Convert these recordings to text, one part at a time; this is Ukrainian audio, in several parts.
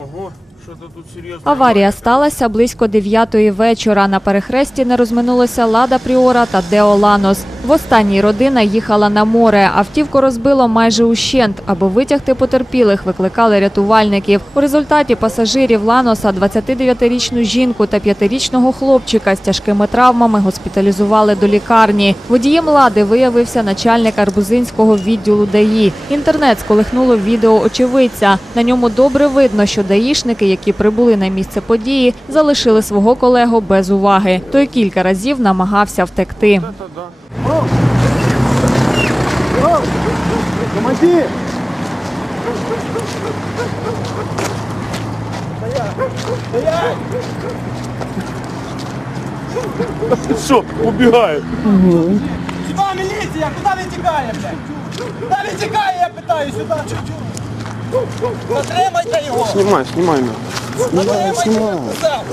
Ого, що-то тут серйозно. Аварія сталася близько 9-ї вечора. На перехресті не розминулося Лада Пріора та Део Ланос. Останній родина їхала на море. Автівку розбило майже ущент. Аби витягти потерпілих, викликали рятувальників. У результаті пасажирів Ланоса 29-річну жінку та 5-річного хлопчика з тяжкими травмами госпіталізували до лікарні. Водієм Лади виявився начальник арбузинського відділу ДАІ. Інтернет сколихнуло відео очевидця. На ньому добре видно, що даїшники, які прибули на місце події, залишили свого колегу без уваги. Той кілька разів намагався втекти. Командир! Що, убігає? Сюда міліція! Куди він тікає, блядь? Куди він тікає, я питаю, сюди! Затримайте його! Знімай мене. Затримайте його! сказав!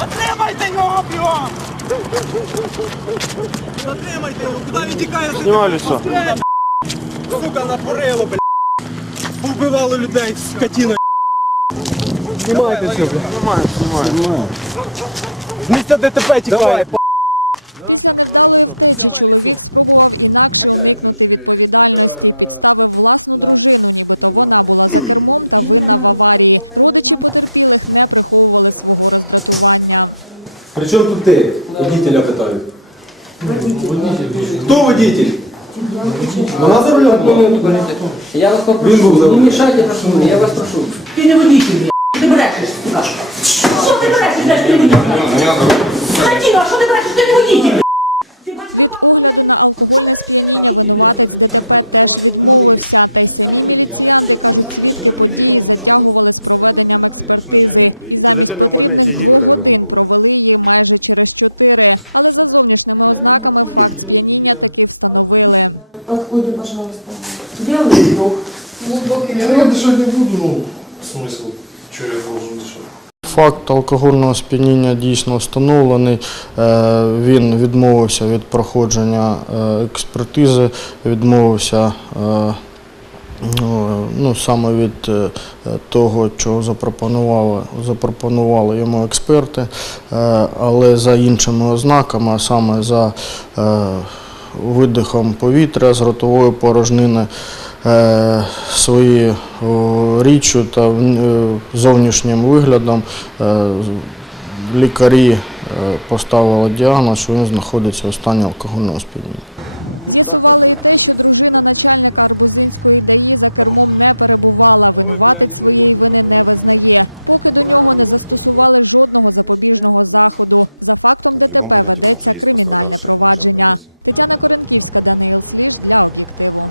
Затримайте його, бігом! Затримайте його! Куди він тікає? Знімай лицо. Сука, напорило, блядь! Повбивало людей, скотина! Знімайте це, блядь! Знімай, знімай. З місця ДТП тікає! Після невдалої втечі чоловік спробував інакше уникнути відповідальності, підставив власну дружину, нібито вона була за кермом та винна в аварії. Родичі потерпілих не приховували свого роздратування. При чем тут ты? Водителя питают. Кто водитель? Она за рулем. Я вас попрошу, був не рулем. мешайте, прошу я вас прошу. Від огляду на алкогольне сп'яніння винуватець ДТП теж відмовився. Та й самі міліціянти кажуть, свідки події затягували з проведенням експертизи, і замість потрібних двох годин провели її майже через чотири. Але за зовнішніми ознаками факт сп'яніння таки встановили. Отходи, пожалуйста. Делай вдох. Я дышать не буду, ну, смысл, что я должен дышать? Факт алкогольного сп'яніння дійсно встановлений. Е, Він відмовився від проходження е, експертизи, відмовився е, ну, ну, саме від того, що запропонували, запропонували йому експерти, але за іншими ознаками, а саме за видихом повітря з ротової порожнини, своєю річчю та е, зовнішнім виглядом е, лікарі е, поставили діагноз, що він знаходиться у стані алкогольного сп'яніння. З'ясували і те, що дружина начальника Арбузинської ДАІ за кермом не перебувала. Винуватець своєї вини не визнає. Поки до нього не застосували жодного запобіжного заходу. За фактом ДТП ведеться кримінальне провадження. Тетяна Коренківська, Даниїл Сліж для об'єктиву.